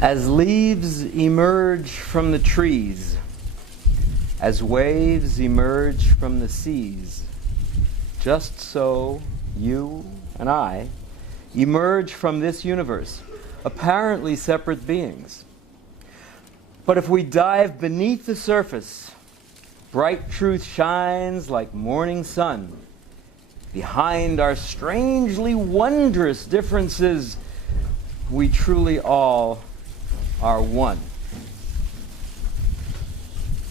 As leaves emerge from the trees, as waves emerge from the seas, just so you and I emerge from this universe, apparently separate beings. But if we dive beneath the surface, bright truth shines like morning sun. Behind our strangely wondrous differences, we truly all are one.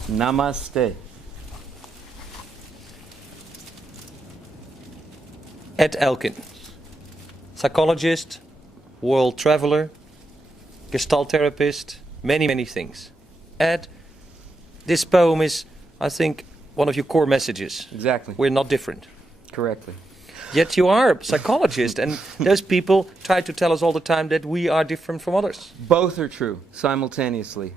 Namaste. Ed Elkin, psychologist, world traveler, gestalt therapist, many things. Ed, this poem is, I think, one of your core messages. Exactly. We're not different. Correctly. Yet you are a psychologist, and those people try to tell us all the time that we are different from others. Both are true, simultaneously.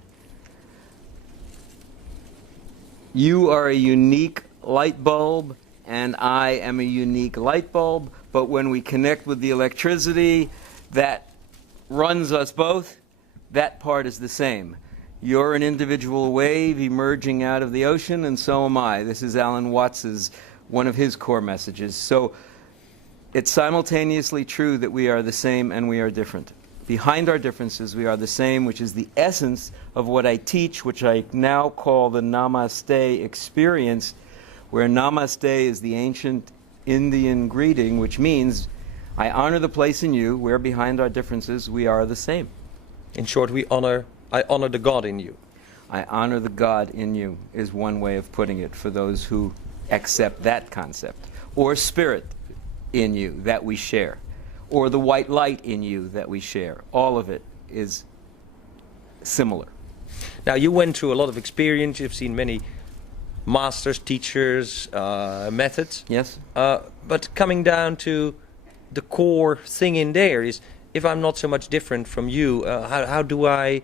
You are a unique light bulb, and I am a unique light bulb, but when we connect with the electricity that runs us both, that part is the same. You're an individual wave emerging out of the ocean, and so am I. This is Alan Watts's, one of his core messages. So it's simultaneously true that we are the same and we are different. Behind our differences, we are the same, which is the essence of what I teach, which I now call the Namaste experience, where Namaste is the ancient Indian greeting, which means I honor the place in you where behind our differences we are the same. In short, I honor the God in you. I honor the God in you is one way of putting it for those who accept that concept. Or spirit in you that we share. Or the white light in you that we share. All of it is similar. Now, you went through a lot of experience. You've seen many masters, teachers, methods. Yes. But coming down to the core thing in there is, if I'm not so much different from you, how do I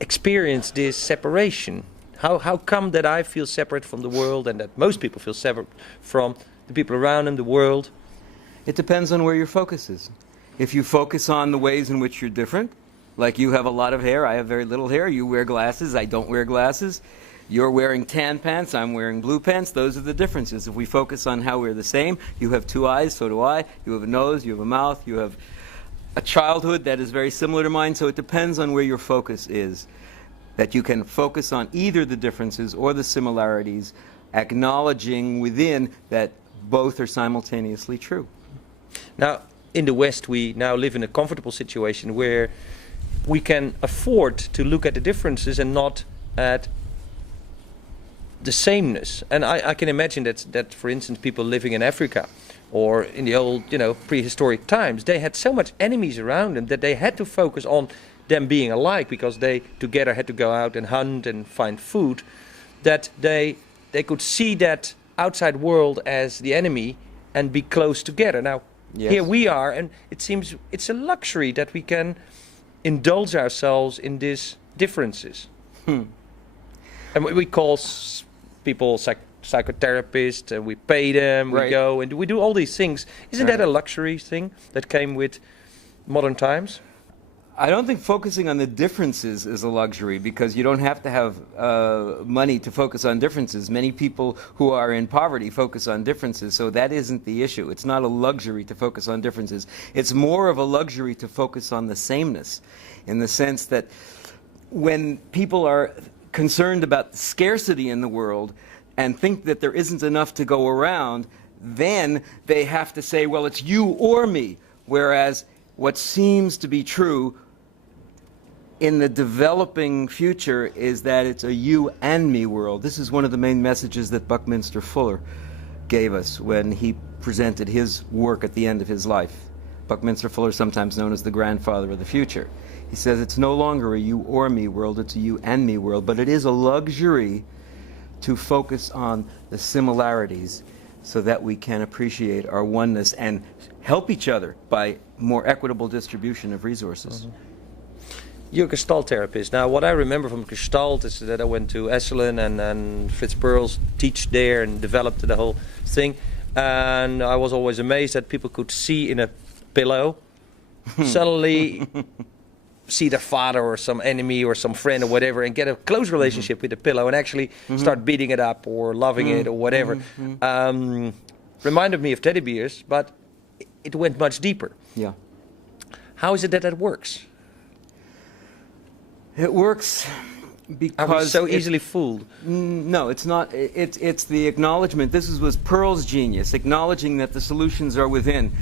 experience this separation? How come that I feel separate from the world and that most people feel separate from the people around them, the world? It depends on where your focus is. If you focus on the ways in which you're different, like you have a lot of hair, I have very little hair, you wear glasses, I don't wear glasses, you're wearing tan pants, I'm wearing blue pants, those are the differences. If we focus on how we're the same, you have two eyes, so do I, you have a nose, you have a mouth, you have a childhood that is very similar to mine, so it depends on where your focus is. That you can focus on either the differences or the similarities, acknowledging within that both are simultaneously true. Now, in the West, we now live in a comfortable situation where we can afford to look at the differences and not at the sameness. And I can imagine that, for instance, people living in Africa or in the old, prehistoric times, they had so much enemies around them that they had to focus on them being alike, because they together had to go out and hunt and find food, that they could see that outside world as the enemy and be close together. Now, yes. Here we are, and it seems it's a luxury that we can indulge ourselves in these differences. And we call people psychotherapists, and we pay them, right. We go and we do all these things. Isn't right. that a luxury thing that came with modern times? I don't think focusing on the differences is a luxury, because you don't have to have money to focus on differences. Many people who are in poverty focus on differences, so that isn't the issue. It's not a luxury to focus on differences. It's more of a luxury to focus on the sameness, in the sense that when people are concerned about scarcity in the world and think that there isn't enough to go around, then they have to say, well, it's you or me, whereas what seems to be true in the developing future is that it's a you and me world. This is one of the main messages that Buckminster Fuller gave us when he presented his work at the end of his life. Buckminster Fuller, sometimes known as the grandfather of the future. He says it's no longer a you or me world, it's a you and me world, but it is a luxury to focus on the similarities so that we can appreciate our oneness and help each other by more equitable distribution of resources. Mm-hmm. You're a Gestalt therapist. Now, what I remember from Gestalt is that I went to Esalen and Fritz Perls teach there and developed the whole thing. And I was always amazed that people could see in a pillow suddenly see their father or some enemy or some friend or whatever and get a close relationship with the pillow and actually start beating it up or loving it or whatever. Reminded me of teddy bears, but it went much deeper. Yeah. How is it that works? It works because... Are we so easily fooled? No, it's not. It's the acknowledgement. This was Pearl's genius, acknowledging that the solutions are within.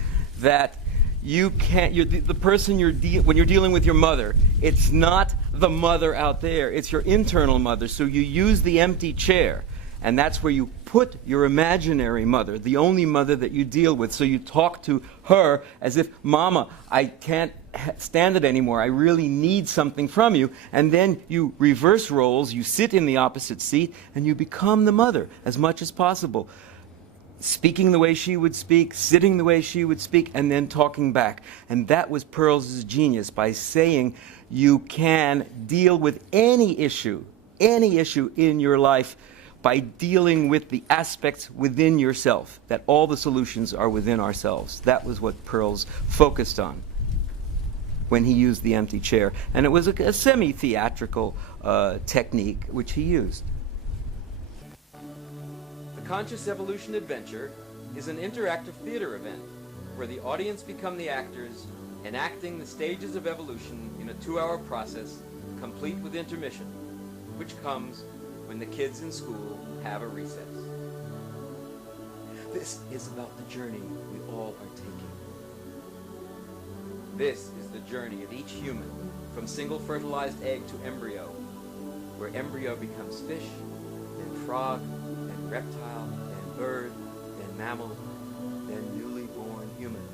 That you can't. The person when you're dealing with your mother, it's not the mother out there. It's your internal mother. So you use the empty chair, and that's where you put your imaginary mother, the only mother that you deal with. So you talk to her as if, Mama, I can't stand it anymore. I really need something from you. And then you reverse roles. You sit in the opposite seat, and you become the mother as much as possible. Speaking the way she would speak, sitting the way she would speak, and then talking back. And that was Pearl's genius, by saying you can deal with any issue in your life by dealing with the aspects within yourself, that all the solutions are within ourselves. That was what Pearl's focused on when he used the empty chair. And it was a semi-theatrical technique which he used. The Conscious Evolution Adventure is an interactive theater event where the audience become the actors, enacting the stages of evolution in a 2-hour process, complete with intermission, which comes when the kids in school have a recess. This is about the journey we all are taking. This is the journey of each human, from single fertilized egg to embryo, where embryo becomes fish, then frog, then reptile, then bird, then mammal, then newly born human.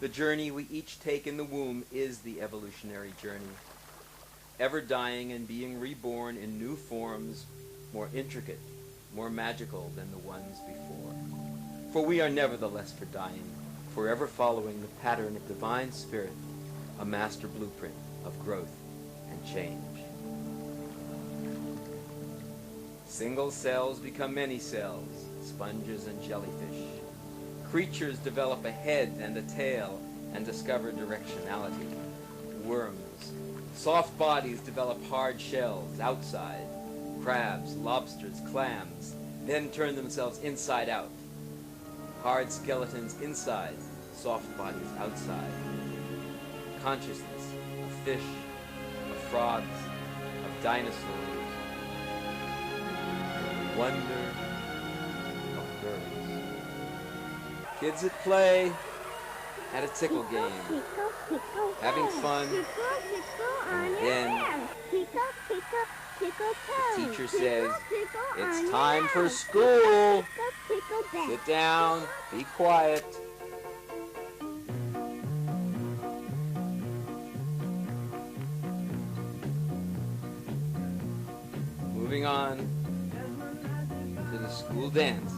The journey we each take in the womb is the evolutionary journey, ever dying and being reborn in new forms, more intricate, more magical than the ones before. For we are nevertheless for dying, forever following the pattern of divine spirit, a master blueprint of growth and change. Single cells become many cells, sponges and jellyfish. Creatures develop a head and a tail and discover directionality. Worms. Soft bodies develop hard shells outside. Crabs, lobsters, clams, then turn themselves inside out. Hard skeletons inside, soft bodies outside. Consciousness of fish, of frogs, of dinosaurs. The wonder of birds. Kids at play, at a tickle game, having fun, and then the teacher says, "It's time for school. Sit down, be quiet." Moving on to the school dance.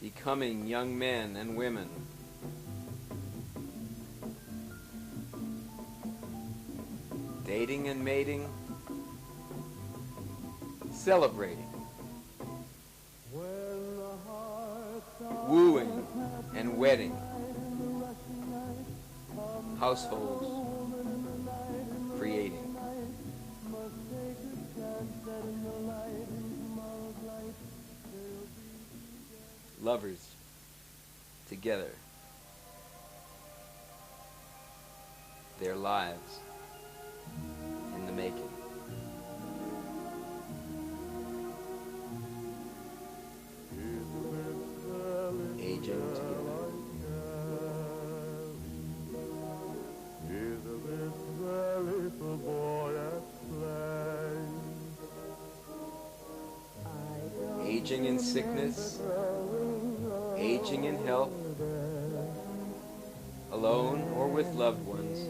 Becoming young men and women. Dating and mating. Celebrating. Wooing and wedding. Households. Creating. Lovers together, their lives in the making. Aging together. Aging in sickness. Aging in health, alone or with loved ones,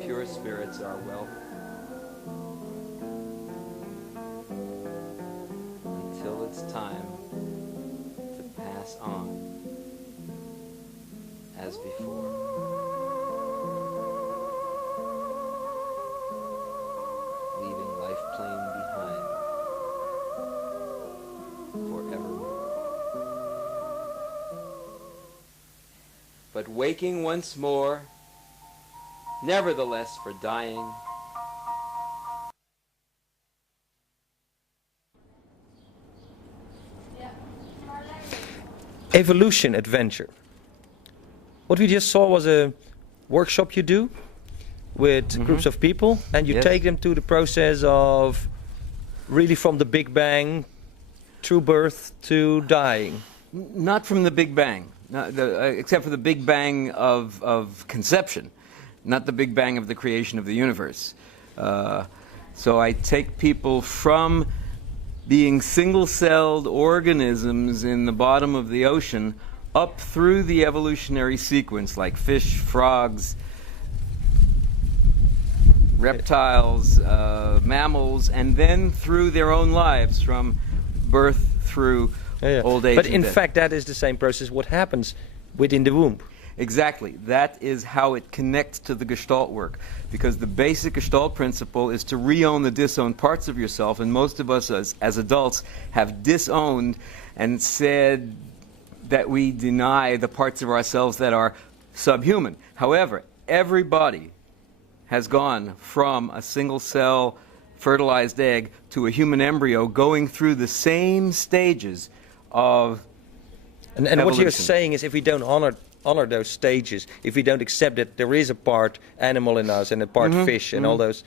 pure spirits are wealth. Until it's time to pass on as before. Leaving life plain behind forevermore. But waking once more, nevertheless for dying, Evolution adventure. What we just saw was a workshop you do with groups of people, and you Yes. take them to the process of really from the Big Bang through birth to dying. not from the Big Bang, except for the Big Bang of conception, not the Big Bang of the creation of the universe. So I take people from being single-celled organisms in the bottom of the ocean up through the evolutionary sequence, like fish, frogs, reptiles, mammals, and then through their own lives, from birth through old age. But and in death. fact, that is the same process what happens within the womb. Exactly. That is how it connects to the Gestalt work. Because the basic Gestalt principle is to re-own the disowned parts of yourself, and most of us as adults have disowned and said that we deny the parts of ourselves that are subhuman. However, everybody has gone from a single-cell fertilized egg to a human embryo, going through the same stages of And what you're evolution. saying is if we don't honor those stages, if we don't accept that there is a part animal in us and a part fish and all those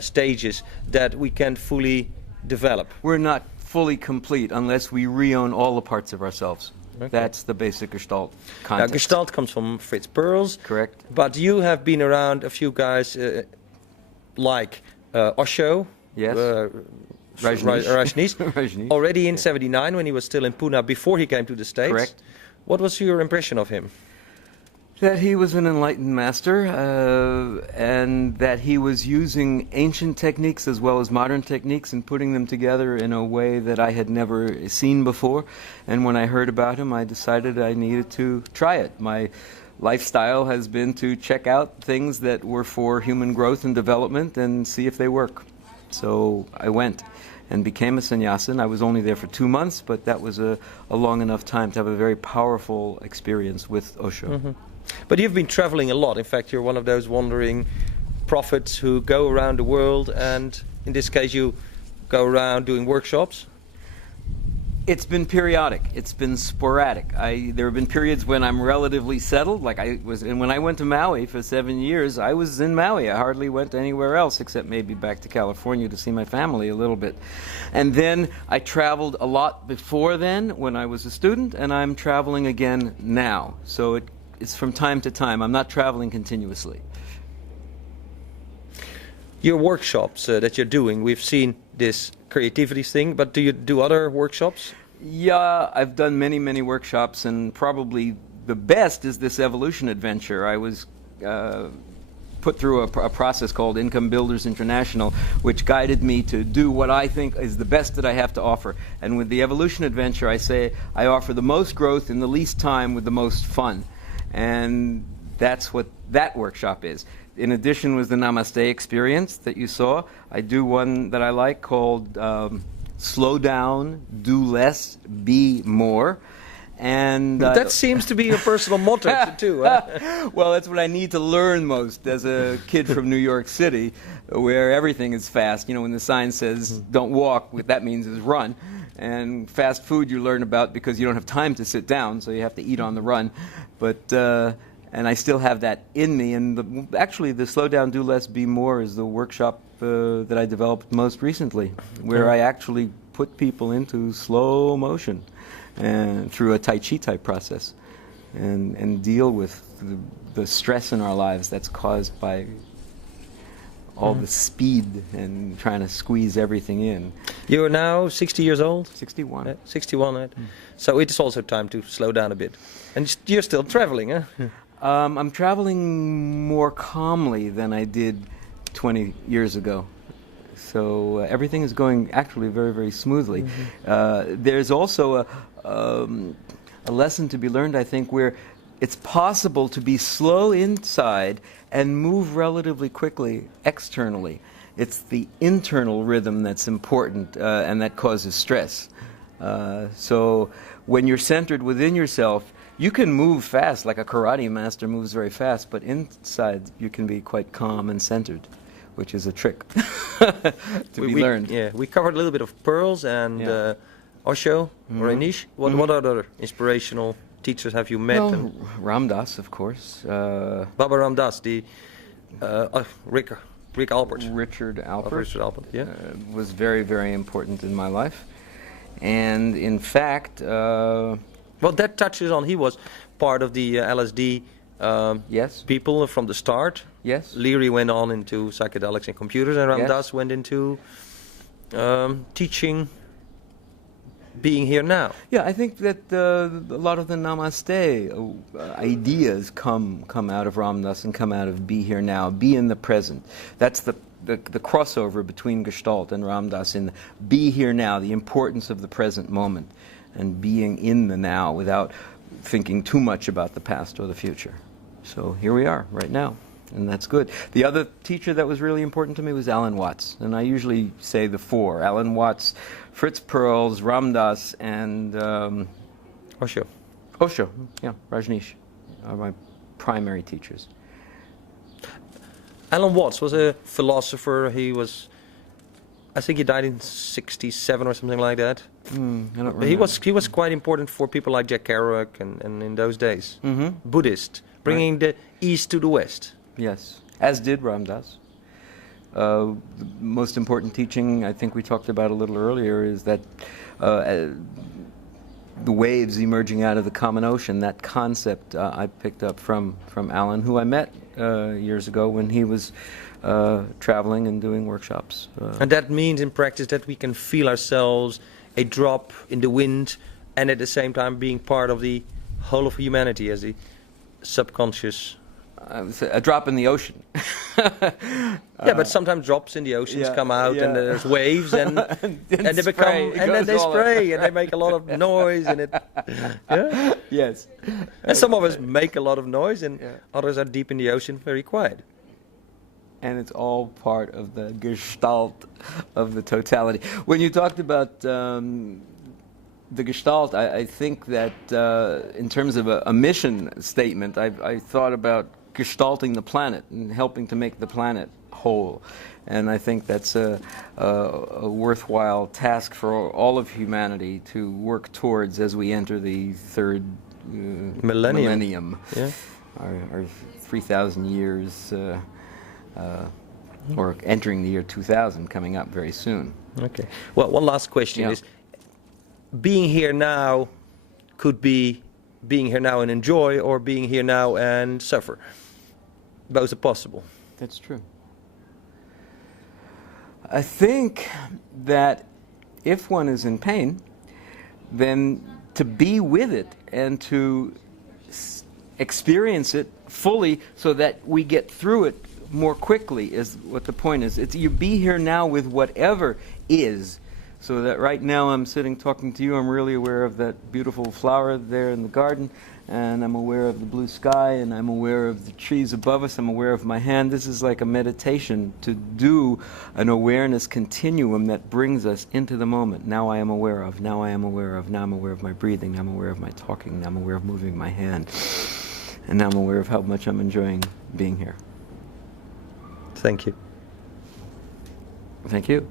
stages, that we can't fully develop. We're not fully complete unless we re-own all the parts of ourselves. Okay. That's the basic Gestalt Now, concept. Gestalt comes from Fritz Perls. Correct. But you have been around a few guys like Osho. Yes. Rajneesh. Rajneesh. Already in '79 when he was still in Pune before he came to the States. Correct. What was your impression of him? That he was an enlightened master, and that he was using ancient techniques as well as modern techniques and putting them together in a way that I had never seen before. And when I heard about him, I decided I needed to try it. My lifestyle has been to check out things that were for human growth and development and see if they work. So I went and became a sannyasin. I was only there for 2 months, but that was a long enough time to have a very powerful experience with Osho. But you've been traveling a lot. In fact, you're one of those wandering prophets who go around the world, and in this case you go around doing workshops. It's been periodic. It's been sporadic. There have been periods when I'm relatively settled, like I was. And when I went to Maui for 7 years, I was in Maui. I hardly went anywhere else except maybe back to California to see my family a little bit. And then I traveled a lot before then when I was a student, and I'm traveling again now. So it's from time to time. I'm not traveling continuously. Your workshops that you're doing, we've seen this creativity thing, but do you do other workshops? Yeah, I've done many, many workshops, and probably the best is this evolution adventure. I was put through a process called Income Builders International, which guided me to do what I think is the best that I have to offer. And with the evolution adventure, I say I offer the most growth in the least time with the most fun. And that's what that workshop is. In addition was the Namaste experience that you saw. I do one that I like called Slow Down, Do Less, Be More. And That seems to be your personal motto too. Huh? well, that's what I need to learn most as a kid from New York City, where everything is fast. You know, when the sign says don't walk, what that means is run. And fast food you learn about because you don't have time to sit down, so you have to eat on the run. But and I still have that in me. And actually, the Slow Down, Do Less, Be More is the workshop that I developed most recently, where I actually put people into slow motion and through a Tai Chi type process, and deal with the stress in our lives that's caused by all the speed and trying to squeeze everything in. You're now 60 years old? 61. 61, right? So it's also time to slow down a bit. And you're still traveling, huh? I'm traveling more calmly than I did 20 years ago. So everything is going actually very, very smoothly. There's also a lesson to be learned, I think, where it's possible to be slow inside and move relatively quickly externally. It's the internal rhythm that's important and that causes stress. So when you're centered within yourself, you can move fast, like a karate master moves very fast, but inside you can be quite calm and centered, which is a trick to be learned. Yeah, we covered a little bit of pearls and Osho, or Anish. What other inspirational teachers have you met? Well, Ram Dass, of course. Baba Ram Dass, the Rick Albert. Richard Alpert. Richard Alpert, yeah. Was very, very important in my life. And in fact... well, that touches on, he was part of the LSD yes. people from the start. Yes. Leary went on into psychedelics and computers, and Ram Dass went into teaching being here now. Yeah, I think that a lot of the Namaste ideas come out of Ram Dass and come out of be here now, be in the present. That's the crossover between Gestalt and Ram Dass in be here now, the importance of the present moment and being in the now without thinking too much about the past or the future. So here we are right now, and that's good. The other teacher that was really important to me was Alan Watts, and I usually say the four: Alan Watts, Fritz Perls, Ram Dass, and Osho. Osho, yeah, Rajneesh are my primary teachers. Alan Watts was a philosopher. He was, I think he died in '67 or something like that. I don't remember. He was quite important for people like Jack Kerouac and in those days. Buddhist, bringing the East to the West. Yes, as did Ram Dass. The most important teaching, I think we talked about a little earlier, is that the waves emerging out of the common ocean, that concept I picked up from Alan, who I met years ago when he was traveling and doing workshops. And that means in practice that we can feel ourselves a drop in the wind and at the same time being part of the whole of humanity as the subconscious. A drop in the ocean. Yeah, but sometimes drops in the oceans come out and there's waves and they become and then they spray and they make a lot of noise and it. Yeah. Yes. And some of us make a lot of noise and others are deep in the ocean, very quiet. And it's all part of the gestalt of the totality. When you talked about the gestalt, I think that in terms of a mission statement, I thought about gestalting the planet and helping to make the planet whole. And I think that's a worthwhile task for all of humanity to work towards as we enter the third millennium. Yeah. Our 3,000 years, or entering the year 2000, coming up very soon. Okay. Well, one last question is, being here now could be being here now and enjoy, or being here now and suffer. Both are possible. That's true. I think that if one is in pain, then to be with it and to experience it fully so that we get through it more quickly is what the point is. It's you be here now with whatever is, so that right now I'm sitting talking to you, I'm really aware of that beautiful flower there in the garden, and I'm aware of the blue sky, and I'm aware of the trees above us, I'm aware of my hand. This is like a meditation to do an awareness continuum that brings us into the moment. Now I am aware of, now I am aware of, now I'm aware of my breathing, now I'm aware of my talking, now I'm aware of moving my hand, and now I'm aware of how much I'm enjoying being here. Thank you. Thank you.